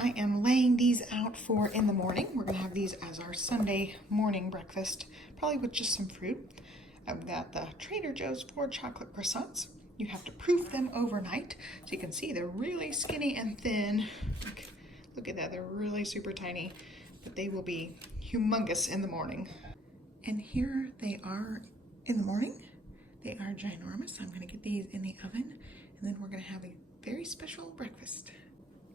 I am laying these out for in the morning. We're gonna have these as our Sunday morning breakfast, probably with just some fruit. I've got the Trader Joe's 4 chocolate croissants. You have to proof them overnight. So you can see they're really skinny and thin. Look at that, they're really super tiny, but they will be humongous in the morning. And here they are in the morning. They are ginormous. I'm gonna get these in the oven, and then we're gonna have a very special breakfast.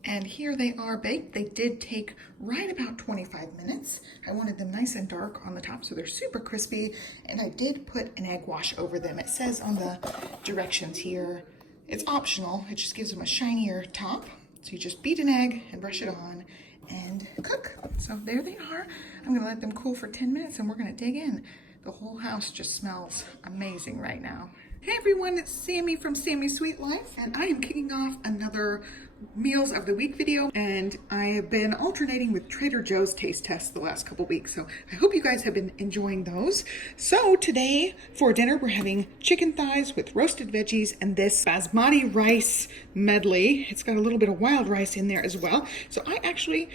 And here they are baked. They did take right about 25 minutes. I wanted them nice and dark on the top so they're super crispy, and I did put an egg wash over them. It says on the directions here, it's optional. It just gives them a shinier top. So you just beat an egg and brush it on and cook. So there they are. I'm gonna let them cool for 10 minutes and we're gonna dig in. The whole house just smells amazing right now. Hey everyone, it's Sammy from Sammy's Sweet Life, and I am kicking off another Meals of the Week video, and I have been alternating with Trader Joe's taste tests the last couple weeks, so I hope you guys have been enjoying those. So today for dinner we're having chicken thighs with roasted veggies and this basmati rice medley. It's got a little bit of wild rice in there as well. So I actually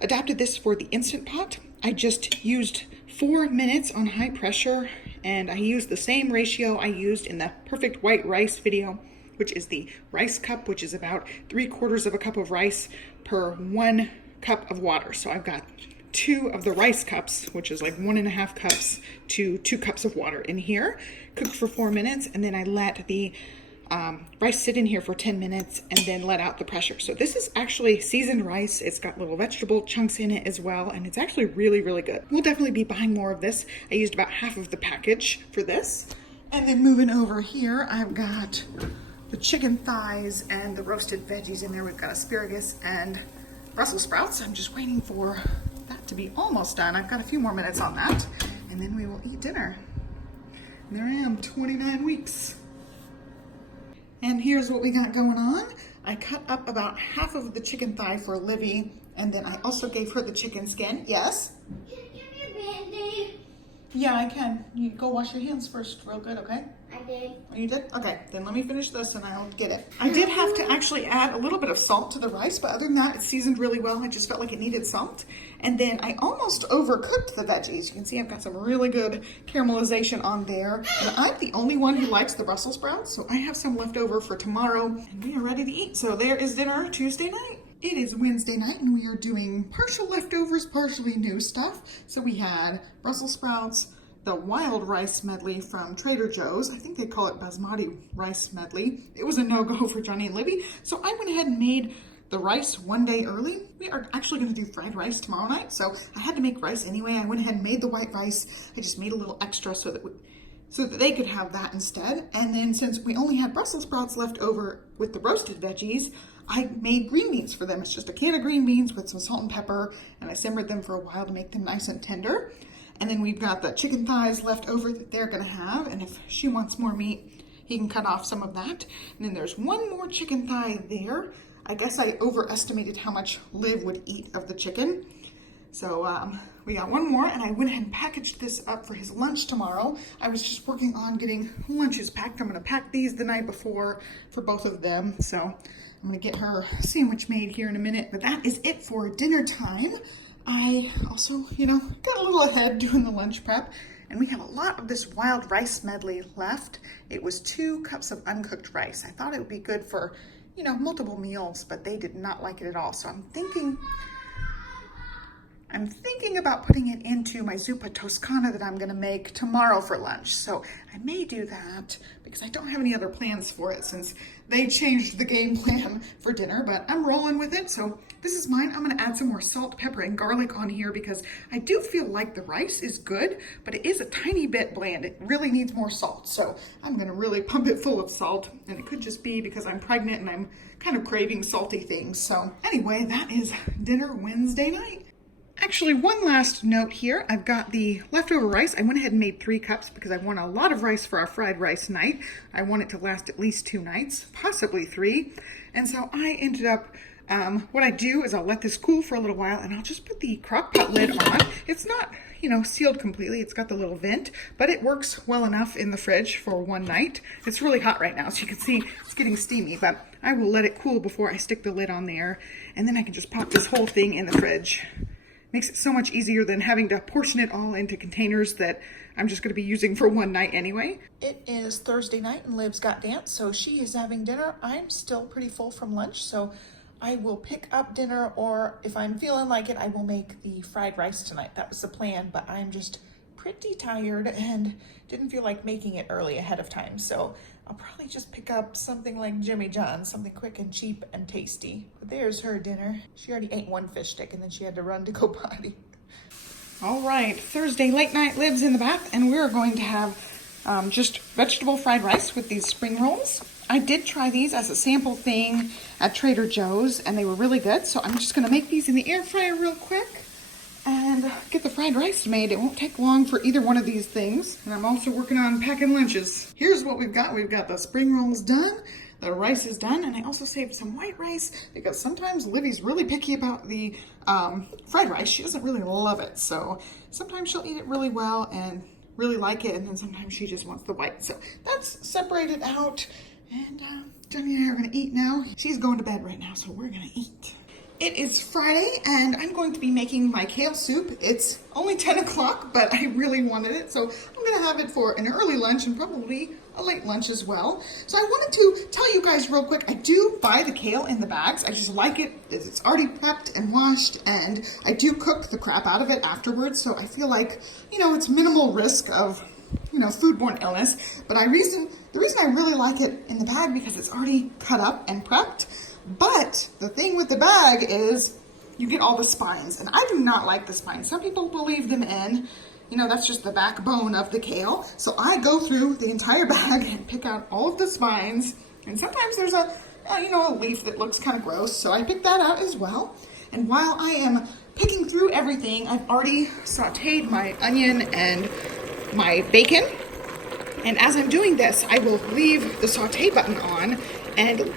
adapted this for the Instant Pot. I just used 4 minutes on high pressure, and I used the same ratio I used in the perfect white rice video, which is the rice cup, which is about 3/4 of a cup of rice per 1 cup of water. So I've got 2 of the rice cups, which is like 1.5 cups to 2 cups of water in here, cooked for 4 minutes, and then I let the rice sit in here for 10 minutes and then let out the pressure. So this is actually seasoned rice. It's got little vegetable chunks in it as well, and it's actually really, really good. We'll definitely be buying more of this. I used about half of the package for this. And then moving over here, I've got the chicken thighs and the roasted veggies in there. We've got asparagus and Brussels sprouts. I'm just waiting for that to be almost done. I've got a few more minutes on that, and then we will eat dinner. And there I am, 29 weeks. And here's what we got going on. I cut up about half of the chicken thigh for Olivia, and then I also gave her the chicken skin. Yes? Can you give me a Band-Aid? Yeah, I can. You go wash your hands first real good, okay? I did. Oh, you did? Okay, then let me finish this and I'll get it. I did have to actually add a little bit of salt to the rice, but other than that, it's seasoned really well. I just felt like it needed salt. And then I almost overcooked the veggies. You can see I've got some really good caramelization on there. And I'm the only one who likes the Brussels sprouts, so I have some left over for tomorrow, and we are ready to eat. So there is dinner Tuesday night. It is Wednesday night, and we are doing partial leftovers, partially new stuff. So we had Brussels sprouts, the wild rice medley from Trader Joe's. I think they call it basmati rice medley. It was a no-go for Johnny and Libby, so I went ahead and made the rice one day early. We are actually going to do fried rice tomorrow night, so I had to make rice anyway. I went ahead and made the white rice. I just made a little extra so that they could have that instead. And then since we only had Brussels sprouts left over with the roasted veggies, I made green beans for them. It's just a can of green beans with some salt and pepper, and I simmered them for a while to make them nice and tender. And then we've got the chicken thighs left over that they're gonna have, and if she wants more meat, he can cut off some of that. And then there's one more chicken thigh there. I guess I overestimated how much Liv would eat of the chicken. So we got one more, and I went ahead and packaged this up for his lunch tomorrow. I was just working on getting lunches packed. I'm gonna pack these the night before for both of them. So I'm gonna get her a sandwich made here in a minute, but that is it for dinner time. I also, got a little ahead doing the lunch prep, and we have a lot of this wild rice medley left. It was 2 cups of uncooked rice. I thought it would be good for, multiple meals, but they did not like it at all. So I'm thinking about putting it into my Zuppa Toscana that I'm gonna make tomorrow for lunch. So I may do that because I don't have any other plans for it since they changed the game plan for dinner, but I'm rolling with it. So this is mine. I'm gonna add some more salt, pepper, and garlic on here because I do feel like the rice is good, but it is a tiny bit bland. It really needs more salt. So I'm gonna really pump it full of salt, and it could just be because I'm pregnant and I'm kind of craving salty things. So anyway, that is dinner Wednesday night. Actually, one last note here. I've got the leftover rice. I went ahead and made 3 cups because I want a lot of rice for our fried rice night. I want it to last at least 2 nights, possibly 3. And so I ended up What I do is I'll let this cool for a little while and I'll just put the crock pot lid on. It's not, sealed completely. It's got the little vent, but it works well enough in the fridge for one night. It's really hot right now, so you can see it's getting steamy, but I will let it cool before I stick the lid on there, and then I can just pop this whole thing in the fridge. Makes it so much easier than having to portion it all into containers that I'm just going to be using for one night anyway. It is Thursday night and Liv's got dance, so she is having dinner. I'm still pretty full from lunch, so I will pick up dinner, or if I'm feeling like it, I will make the fried rice tonight. That was the plan, but I'm just pretty tired and didn't feel like making it early ahead of time. So I'll probably just pick up something like Jimmy John's, something quick and cheap and tasty. But there's her dinner. She already ate one fish stick and then she had to run to go potty. All right, Thursday late night Liv's in the bath, and we're going to have just vegetable fried rice with these spring rolls. I did try these as a sample thing at Trader Joe's, and they were really good. So I'm just gonna make these in the air fryer real quick and get the fried rice made. It won't take long for either one of these things. And I'm also working on packing lunches. Here's what we've got. We've got the spring rolls done, the rice is done, and I also saved some white rice because sometimes Livy's really picky about the fried rice. She doesn't really love it. So sometimes she'll eat it really well and really like it, and then sometimes she just wants the white. So that's separated out. And Johnny and I are going to eat now. She's going to bed right now, so we're going to eat. It is Friday, and I'm going to be making my kale soup. It's only 10 o'clock, but I really wanted it, so I'm going to have it for an early lunch and probably a late lunch as well. So I wanted to tell you guys real quick, I do buy the kale in the bags. I just like it. It's already prepped and washed, and I do cook the crap out of it afterwards, so I feel like, it's minimal risk of foodborne illness. But the reason I really like it in the bag because it's already cut up and prepped. But the thing with the bag is you get all the spines, and I do not like the spines. Some people will leave them in. That's just the backbone of the kale. So I go through the entire bag and pick out all of the spines. And sometimes there's a leaf that looks kind of gross. So I pick that out as well. And while I am picking through everything, I've already sauteed my onion and my bacon, and as I'm doing this, I will leave the saute button on, and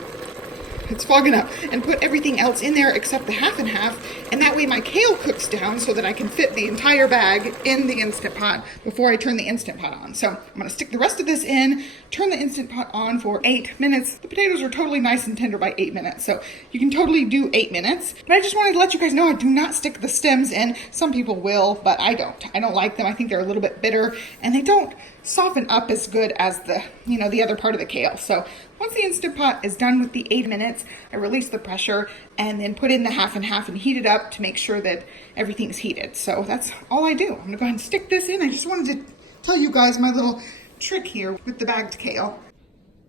it's fogging up, and put everything else in there except the half and half, and that way my kale cooks down so that I can fit the entire bag in the Instant Pot before I turn the Instant Pot on. So I'm gonna stick the rest of this in, turn the Instant Pot on for 8 minutes. The potatoes are totally nice and tender by 8 minutes, so you can totally do 8 minutes. But I just wanted to let you guys know I do not stick the stems in. Some people will, but I don't. I don't like them. I think they're a little bit bitter, and they don't soften up as good as the other part of the kale. So once the Instant Pot is done with the 8 minutes, I release the pressure and then put in the half and half and heat it up to make sure that everything's heated. So that's all I do. I'm gonna go ahead and stick this in. I just wanted to tell you guys my little trick here with the bagged kale.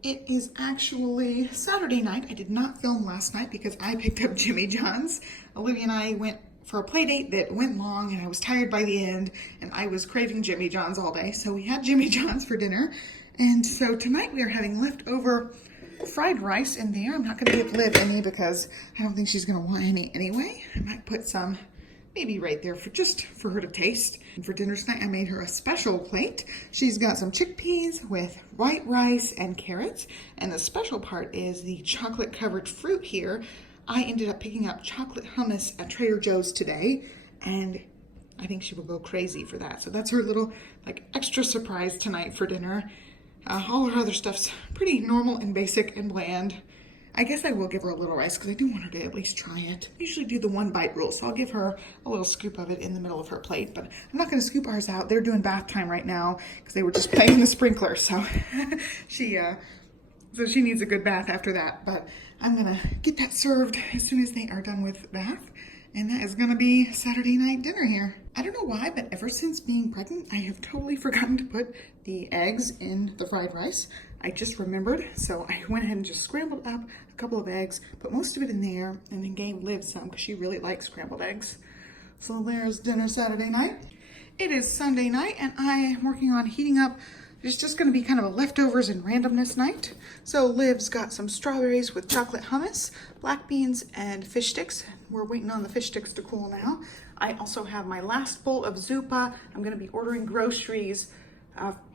It is actually Saturday night. I did not film last night because I picked up Jimmy John's. Olivia and I went for a play date that went long, and I was tired by the end, and I was craving Jimmy John's all day. So we had Jimmy John's for dinner. And so tonight we are having leftover fried rice in there. I'm not going to give Liv any because I don't think she's going to want any anyway. I might put some maybe right there for her to taste. And for dinner tonight, I made her a special plate. She's got some chickpeas with white rice and carrots. And the special part is the chocolate covered fruit here. I ended up picking up chocolate hummus at Trader Joe's today, and I think she will go crazy for that. So that's her little extra surprise tonight for dinner. All her other stuff's pretty normal and basic and bland. I guess I will give her a little rice because I do want her to at least try it. I usually do the 1 bite rule, so I'll give her a little scoop of it in the middle of her plate. But I'm not going to scoop ours out. They're doing bath time right now because they were just playing in the sprinkler. So so she needs a good bath after that. But I'm going to get that served as soon as they are done with bath. And that is going to be Saturday night dinner here. I don't know why, but ever since being pregnant, I have totally forgotten to put the eggs in the fried rice. I just remembered, so I went ahead and just scrambled up a couple of eggs, put most of it in there, and then gave Liv some because she really likes scrambled eggs. So there's dinner Saturday night. It is Sunday night, and I am working on heating up. It's just going to be kind of a leftovers and randomness night. So Liv's got some strawberries with chocolate hummus, black beans, and fish sticks. We're waiting on the fish sticks to cool now. I also have my last bowl of Zuppa. I'm going to be ordering groceries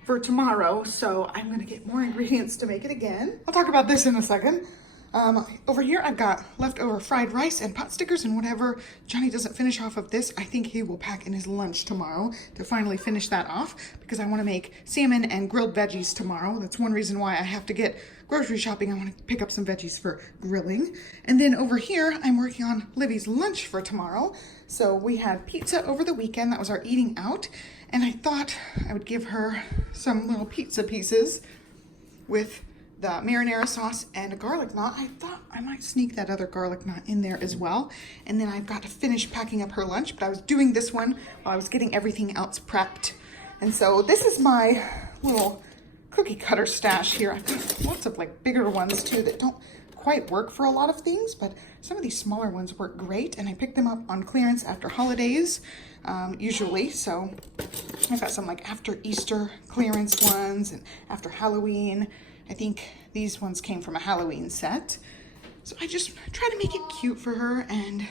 for tomorrow, so I'm going to get more ingredients to make it again. I'll talk about this in a second. Over here I've got leftover fried rice and pot stickers, and whatever Johnny doesn't finish off of this, I think he will pack in his lunch tomorrow to finally finish that off, because I want to make salmon and grilled veggies tomorrow. That's one reason why I have to get grocery shopping. I want to pick up some veggies for grilling. And then over here I'm working on Livy's lunch for tomorrow. So we had pizza over the weekend. That was our eating out, and I thought I would give her some little pizza pieces with the marinara sauce and a garlic knot. I thought I might sneak that other garlic knot in there as well. And then I've got to finish packing up her lunch, but I was doing this one while I was getting everything else prepped. And so this is my little cookie cutter stash here. I've got lots of like bigger ones too that don't quite work for a lot of things, but some of these smaller ones work great, and I picked them up on clearance after holidays, usually. So I've got some like after Easter clearance ones and after Halloween. I think these ones came from a Halloween set. So I just try to make it cute for her, and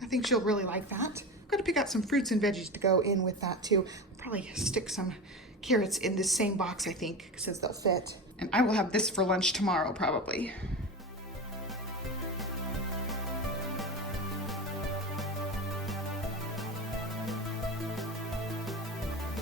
I think she'll really like that. I've got to pick out some fruits and veggies to go in with that too. I'll probably stick some carrots in this same box, I think, since they'll fit. And I will have this for lunch tomorrow, probably.